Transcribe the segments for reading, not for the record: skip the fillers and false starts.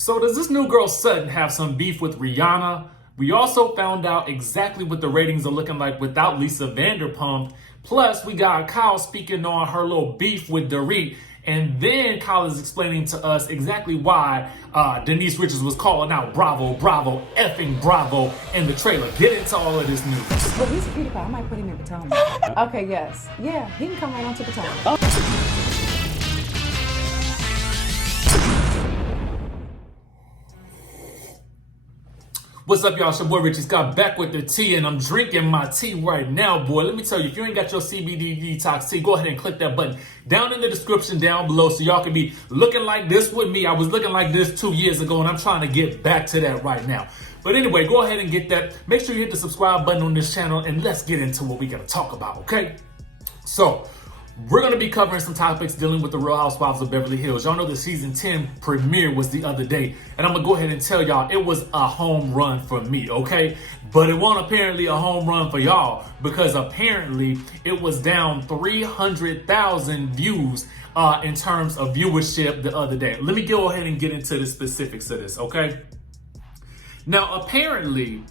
So does this new girl Sutton have some beef with Rihanna? We also found out exactly what the ratings are looking like without Lisa Vanderpump. Plus, we got Kyle speaking on her little beef with Dorit. And then Kyle is explaining to us exactly why Denise Richards was calling out bravo, bravo, effing bravo in the trailer. Get into all of this news. Well, he's a cutie pie. I might put him in Potomac. Okay, yes. Yeah, he can come right on to Potomac. What's up, y'all? It's your boy Richie Scott back with the tea, and I'm drinking my tea right now, boy. Let me tell you, if you ain't got your CBD detox tea, go ahead and click that button down in the description down below so y'all can be looking like this with me. I was looking like this 2 years ago, and I'm trying to get back to that right now. But anyway, go ahead and get that. Make sure you hit the subscribe button on this channel, and let's get into what we gotta talk about, okay? So, we're going to be covering some topics dealing with the Real Housewives of Beverly Hills. Y'all know the season 10 premiere was the other day. And I'm going to go ahead and tell y'all it was a home run for me, okay? But it wasn't apparently a home run for y'all because apparently it was down 300,000 views in terms of viewership the other day. Let me go ahead and get into the specifics of this, okay? Now, apparently,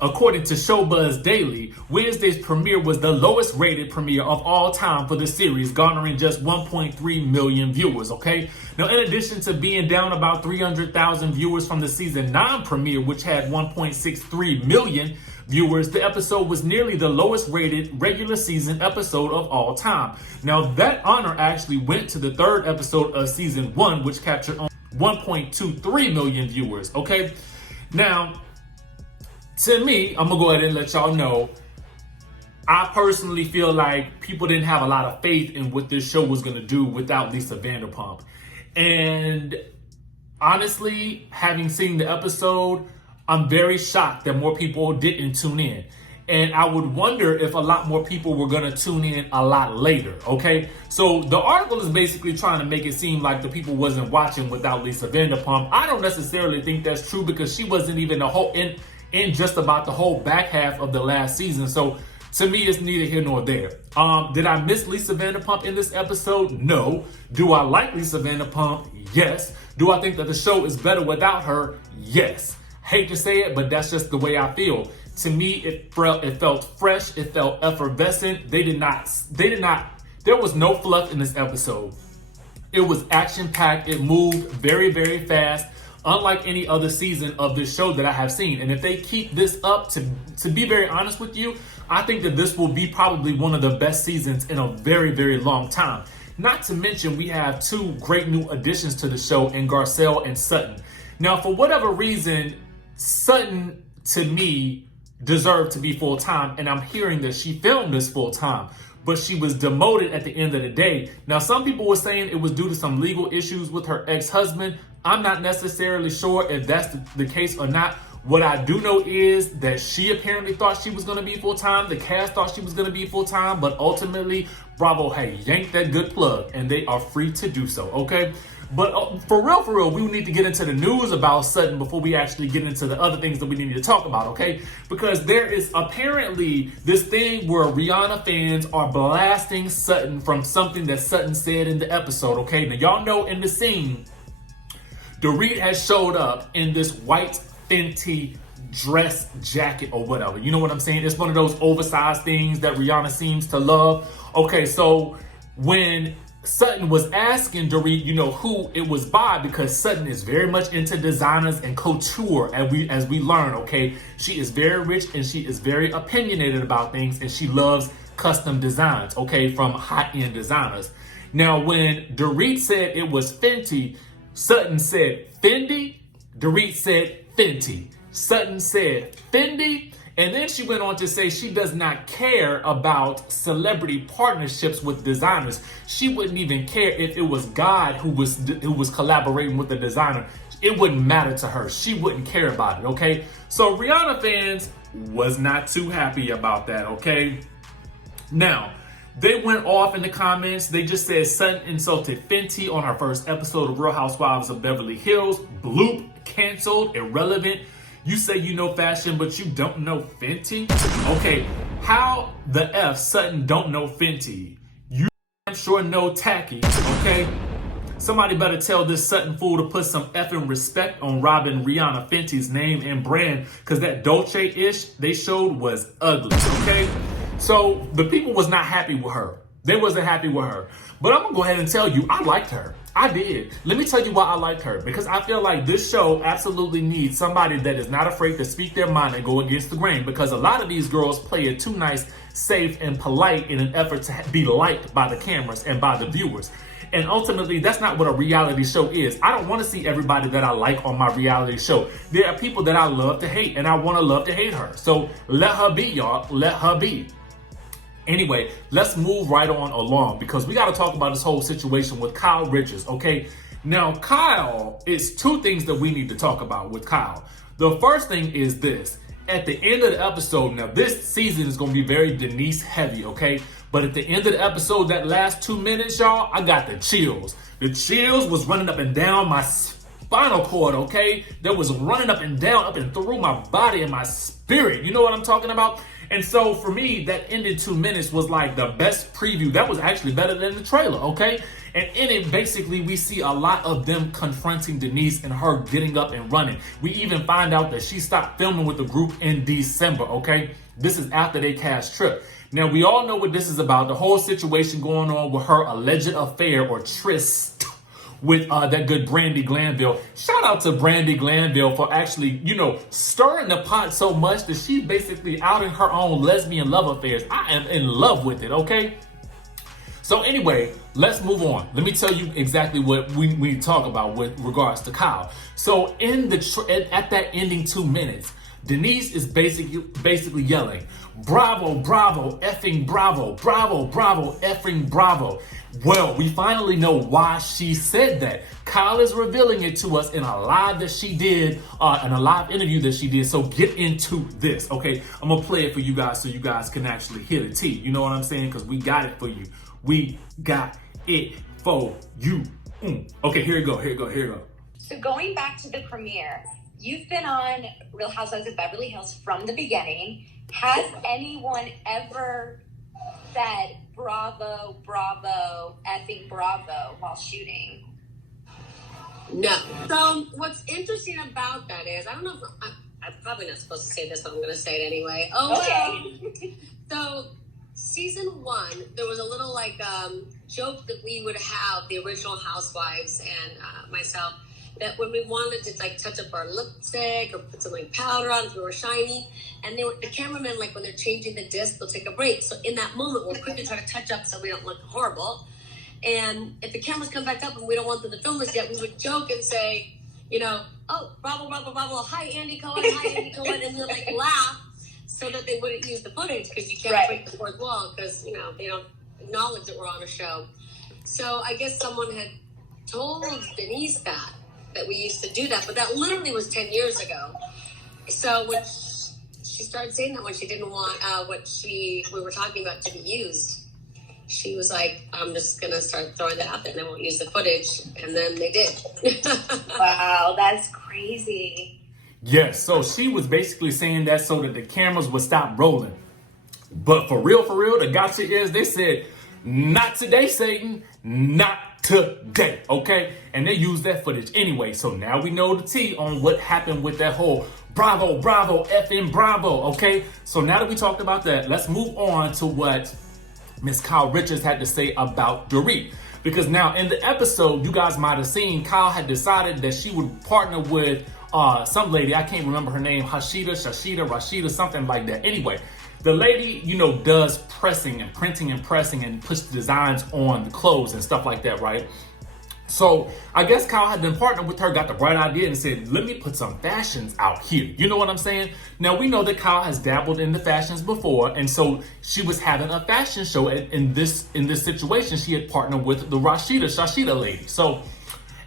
according to Showbuzz Daily, Wednesday's premiere was the lowest rated premiere of all time for the series, garnering just 1.3 million viewers, okay? Now, in addition to being down about 300,000 viewers from the season 9 premiere, which had 1.63 million viewers, the episode was nearly the lowest rated regular season episode of all time. Now, that honor actually went to the third episode of season 1, which captured 1.23 million viewers, okay? Now, to me, I'm gonna go ahead and let y'all know, I personally feel like people didn't have a lot of faith in what this show was gonna do without Lisa Vanderpump. And honestly, having seen the episode, I'm very shocked that more people didn't tune in. And I would wonder if a lot more people were gonna tune in a lot later, okay? So the article is basically trying to make it seem like the people wasn't watching without Lisa Vanderpump. I don't necessarily think that's true because she wasn't even the whole in just about the whole back half of the last season. So to me, it's neither here nor there. Did I miss Lisa Vanderpump in this episode? No. Do I like Lisa Vanderpump? Yes. Do I think that the show is better without her? Yes. Hate to say it, but that's just the way I feel. To me, it felt fresh. It felt effervescent. There was no fluff in this episode. It was action-packed. It moved very, very fast, unlike any other season of this show that I have seen. And if they keep this up, to be very honest with you, I think that this will be probably one of the best seasons in a very, very long time. Not to mention, we have two great new additions to the show in Garcelle and Sutton. Now, for whatever reason, Sutton, to me, deserved to be full-time, and I'm hearing that she filmed this full-time, but she was demoted at the end of the day. Now, some people were saying it was due to some legal issues with her ex-husband. I'm not necessarily sure if that's the case or not. What I do know is that she apparently thought she was going to be full-time. The cast thought she was going to be full-time, but ultimately, Bravo, hey, yanked that good plug, and they are free to do so, okay? But for real, we need to get into the news about Sutton before we actually get into the other things that we need to talk about, okay? Because there is apparently this thing where Rihanna fans are blasting Sutton from something that Sutton said in the episode, okay? Now, y'all know in the scene, Dorit has showed up in this white Fenty dress jacket or whatever. You know what I'm saying? It's one of those oversized things that Rihanna seems to love. Okay, so when Sutton was asking Dorit, you know, who it was by, because Sutton is very much into designers and couture, as we learn, okay? She is very rich and she is very opinionated about things, and she loves custom designs, okay, from high-end designers. Now, when Dorit said it was Fenty, Sutton said Fendi, Dorit said Fenty. Sutton said Fendi, and then she went on to say she does not care about celebrity partnerships with designers. She wouldn't even care if it was God who was collaborating with the designer. It wouldn't matter to her. She wouldn't care about it, okay? So Rihanna fans was not too happy about that, okay? Now, they went off in the comments. They just said Sutton insulted Fenty on our first episode of Real Housewives of Beverly Hills. Bloop, canceled, irrelevant. You say you know fashion, but you don't know Fenty? Okay, how the F Sutton don't know Fenty? You I'm sure know Tacky, okay? Somebody better tell this Sutton fool to put some effing respect on robbing Rihanna Fenty's name and brand, because that Dolce-ish they showed was ugly, okay? So the people was not happy with her. They wasn't happy with her. But I'm gonna go ahead and tell you, I liked her. I did. Let me tell you why I liked her. Because I feel like this show absolutely needs somebody that is not afraid to speak their mind and go against the grain. Because a lot of these girls play it too nice, safe, and polite in an effort to be liked by the cameras and by the viewers. And ultimately, that's not what a reality show is. I don't want to see everybody that I like on my reality show. There are people that I love to hate, and I want to love to hate her. So let her be, y'all. Let her be. Anyway, let's move right on along, because we got to talk about this whole situation with Kyle Richards, okay? Now, Kyle, it's two things that we need to talk about with Kyle. The first thing is this. At the end of the episode, now this season is going to be very Denise heavy, okay? But at the end of the episode, that last 2 minutes, y'all, I got the chills. The chills was running up and down my spinal cord, okay? That was running up and down, up and through my body and my spirit. You know what I'm talking about? And so for me, that ended 2 minutes was like the best preview. That was actually better than the trailer, okay? And in it, basically, we see a lot of them confronting Denise and her getting up and running. We even find out that she stopped filming with the group in December, okay? This is after they cast Trip. Now, we all know what this is about. The whole situation going on with her alleged affair or tryst with that good Brandi Glanville. Shout out to Brandi Glanville for actually, stirring the pot so much that she basically outing her own lesbian love affairs. I am in love with it, okay? So anyway, let's move on. Let me tell you exactly what we talk about with regards to Kyle. So at that ending 2 minutes, Denise is basically yelling, "Bravo, bravo, effing bravo, bravo, bravo, effing bravo." Well, we finally know why she said that. Kyle is revealing it to us in a live that she did, in a live interview that she did. So get into this, okay? I'm gonna play it for you guys so you guys can actually hear the tea. You know what I'm saying? Because we got it for you. We got it for you. Okay, here we go. So going back to the premiere, you've been on Real Housewives of Beverly Hills from the beginning. Has anyone ever said bravo, bravo, effing bravo while shooting? No. So what's interesting about that is, I don't know if I'm probably not supposed to say this, but I'm going to say it anyway. Okay. So season 1, there was a little joke that we would have, the original Housewives and myself, that when we wanted to touch up our lipstick or put some powder on if we were shiny, and the cameramen, when they're changing the disc, they'll take a break. So in that moment, we'll quickly try to touch up so we don't look horrible. And if the cameras come back up and we don't want them to film us yet, we would joke and say, "Oh, bravo, bravo, bravo, hi Andy Cohen, and we'll laugh so that they wouldn't use the footage, because you can't break the fourth wall because they don't acknowledge that we're on a show. So I guess someone had told Denise that we used to do that, but that literally was 10 years ago. So when she started saying that, when she didn't want what we were talking about to be used, she was like, "I'm just gonna start throwing that out there and they won't use the footage." And then they did. Wow, that's crazy. Yes, so she was basically saying that so that the cameras would stop rolling. But for real, the gotcha is they said, "Not today, Satan, not today," okay? And they used that footage anyway. So now we know the tea on what happened with that whole bravo, bravo, effing bravo, okay? So now that we talked about that, let's move on to what Miss Kyle Richards had to say about Dorit. Because now in the episode, you guys might have seen, Kyle had decided that she would partner with some lady, I can't remember her name, Rashida, something like that. Anyway, the lady, does pressing and printing and pressing and puts designs on the clothes and stuff like that, right? So I guess Kyle had been partnered with her, got the bright idea and said, "Let me put some fashions out here." You know what I'm saying? Now we know that Kyle has dabbled in the fashions before, and so she was having a fashion show. In this situation, she had partnered with the Rashida lady. So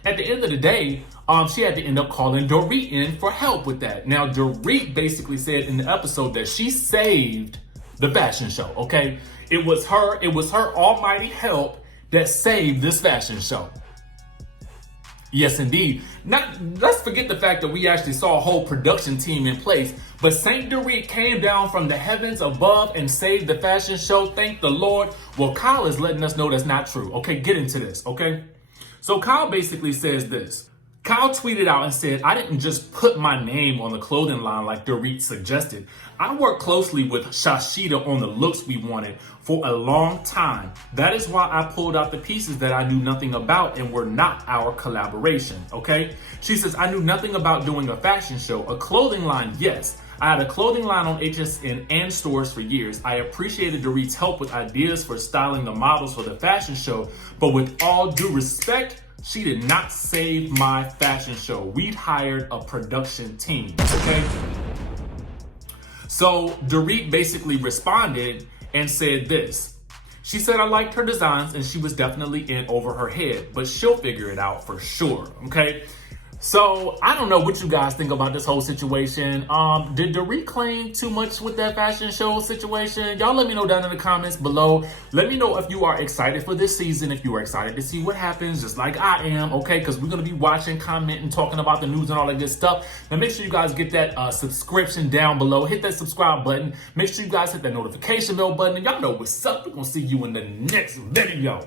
at the end of the day, she had to end up calling Dorit in for help with that. Now, Dorit basically said in the episode that she saved the fashion show, okay? It was her almighty help that saved this fashion show. Yes, indeed. Let's forget the fact that we actually saw a whole production team in place, but Saint Dorit came down from the heavens above and saved the fashion show. Thank the Lord. Well, Kyle is letting us know that's not true. Okay, get into this, okay? So Kyle basically says this. Kyle tweeted out and said, I didn't just put my name on the clothing line like Dorit suggested. I worked closely with Shashida on the looks we wanted for a long time. That is why I pulled out the pieces that I knew nothing about and were not our collaboration, okay? She says, I knew nothing about doing a fashion show. A clothing line, yes. I had a clothing line on HSN and stores for years. I appreciated Dorit's help with ideas for styling the models for the fashion show, but with all due respect, she did not save my fashion show. We'd hired a production team, okay? So Dorit basically responded and said this. She said, I liked her designs and she was definitely in over her head, but she'll figure it out for sure, okay? So I don't know what you guys think about this whole situation. Did Dorit claim too much with that fashion show situation? Y'all let me know down in the comments below. Let me know if you are excited for this season, if you are excited to see what happens, just like I am, okay? Because we're going to be watching, commenting, talking about the news and all that good stuff. Now make sure you guys get that subscription down below. Hit that subscribe button. Make sure you guys hit that notification bell button. And y'all know what's up. We're going to see you in the next video.